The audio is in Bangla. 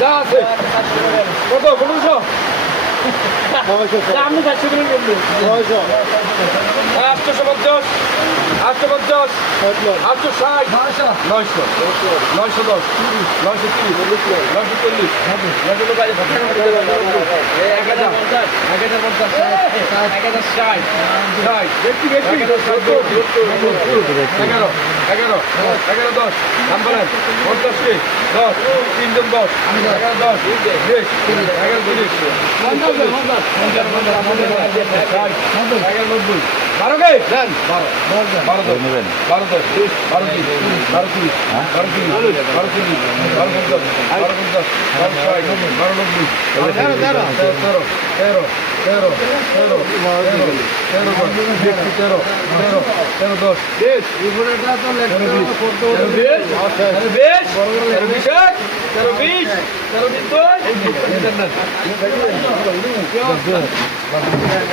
যা আছে কত 1500 আপনি 400 করে বললেন 850 850 860 900 910 930 940 20